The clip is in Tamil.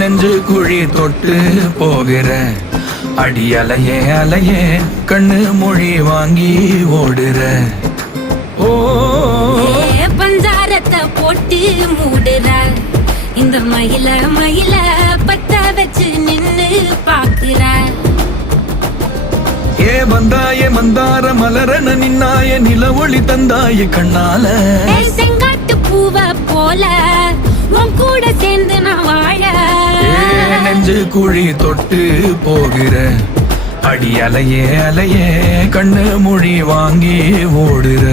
நெஞ்சு குழி தொட்டு போகிற அடி அலையே அலையே கண்ணு மொழி வாங்கி ஓடுற. ஓ பஞ்சாரத்தை போட்டு மூடுற இந்த மயில மயில பத்த வச்சு நின்னு பாக்குற. ஏ வந்தாய மந்தார மலரன நின்னாய நில ஒளி தந்தாய கண்ணால. செங்காட்டு பூவ போல உன் கூட சேர்ந்து நான் வாழ. நெஞ்சு குழி தொட்டு போகிற அடி அலையே அலையே கண்ணு மொழி வாங்கி ஓடுற.